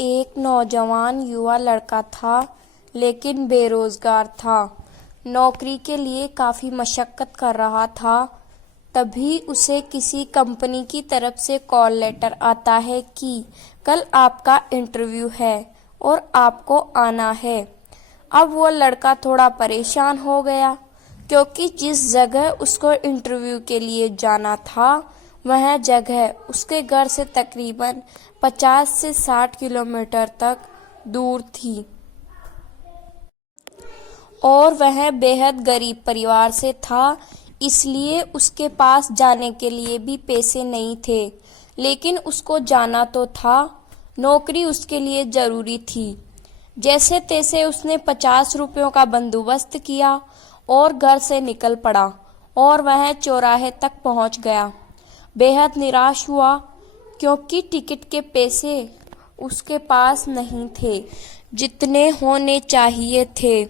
एक नौजवान युवा लड़का था, लेकिन बेरोजगार था। नौकरी के लिए काफी मशक्कत कर रहा था। तभी उसे किसी कंपनी की तरफ से कॉल लेटर आता है कि कल आपका इंटरव्यू है और आपको आना है। अब वो लड़का थोड़ा परेशान हो गया, क्योंकि जिस जगह उसको इंटरव्यू के लिए जाना था वह जगह उसके घर से तकरीबन 50 से 60 किलोमीटर तक दूर थी और वह बेहद गरीब परिवार से था, इसलिए उसके पास जाने के लिए भी पैसे नहीं थे। लेकिन उसको जाना तो था, नौकरी उसके लिए जरूरी थी। जैसे तैसे उसने 50 रुपयों का बंदोबस्त किया और घर से निकल पड़ा और वह चौराहे तक पहुंच गया। बेहद निराश हुआ, क्योंकि टिकट के पैसे उसके पास नहीं थे जितने होने चाहिए थे।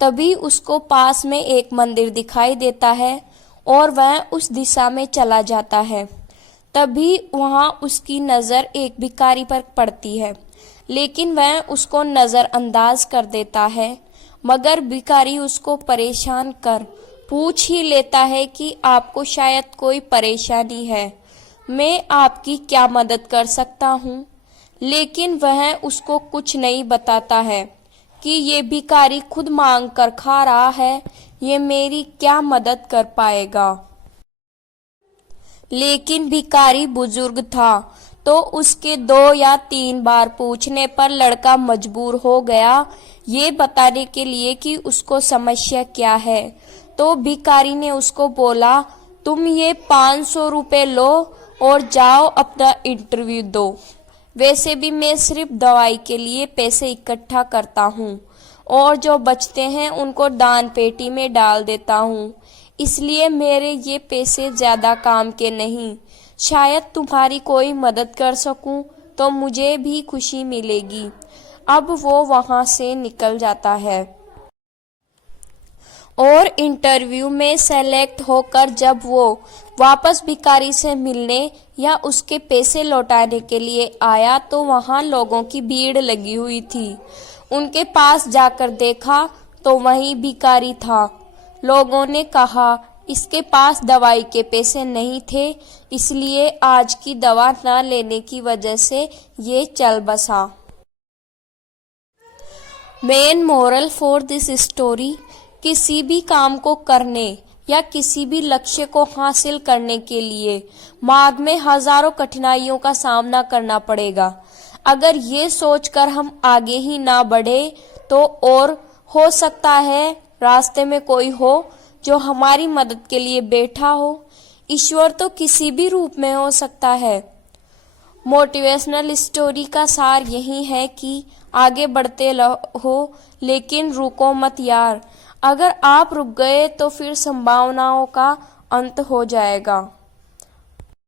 तभी उसको पास में एक मंदिर दिखाई देता है और वह उस दिशा में चला जाता है। तभी वहां उसकी नजर एक भिखारी पर पड़ती है, लेकिन वह उसको नजरअंदाज कर देता है। मगर भिखारी उसको परेशान कर पूछ ही लेता है कि आपको शायद कोई परेशानी है, मैं आपकी क्या मदद कर सकता हूँ। लेकिन वह उसको कुछ नहीं बताता है कि ये भिखारी खुद मांग कर खा रहा है, ये मेरी क्या मदद कर पाएगा। लेकिन भिखारी बुजुर्ग था, तो उसके 2 या 3 बार पूछने पर लड़का मजबूर हो गया ये बताने के लिए कि उसको समस्या क्या है। तो भिखारी ने उसको बोला, तुम ये 500 रुपए लो और जाओ अपना इंटरव्यू दो। वैसे भी मैं सिर्फ दवाई के लिए पैसे इकट्ठा करता हूँ और जो बचते हैं उनको दान पेटी में डाल देता हूँ, इसलिए मेरे ये पैसे ज्यादा काम के नहीं। शायद तुम्हारी कोई मदद कर सकूं तो मुझे भी खुशी मिलेगी। अब वो वहां से निकल जाता है और इंटरव्यू में सेलेक्ट होकर जब वो वापस भिखारी से मिलने या उसके पैसे लौटाने के लिए आया तो वहां लोगों की भीड़ लगी हुई थी। उनके पास जाकर देखा तो वहीं भिखारी था। लोगों ने कहा इसके पास दवाई के पैसे नहीं थे, इसलिए आज की दवा न लेने की वजह से ये चल बसा। Main moral for this story, किसी भी काम को करने या किसी भी लक्ष्य को हासिल करने के लिए मार्ग में हजारों कठिनाइयों का सामना करना पड़ेगा। अगर ये सोचकर हम आगे ही ना बढ़े तो और हो सकता है रास्ते में कोई हो जो हमारी मदद के लिए बैठा हो। ईश्वर तो किसी भी रूप में हो सकता है। मोटिवेशनल स्टोरी का सार यही है कि आगे बढ़ते रहो, लेकिन रुको मत यार। अगर आप रुक गए तो फिर संभावनाओं का अंत हो जाएगा।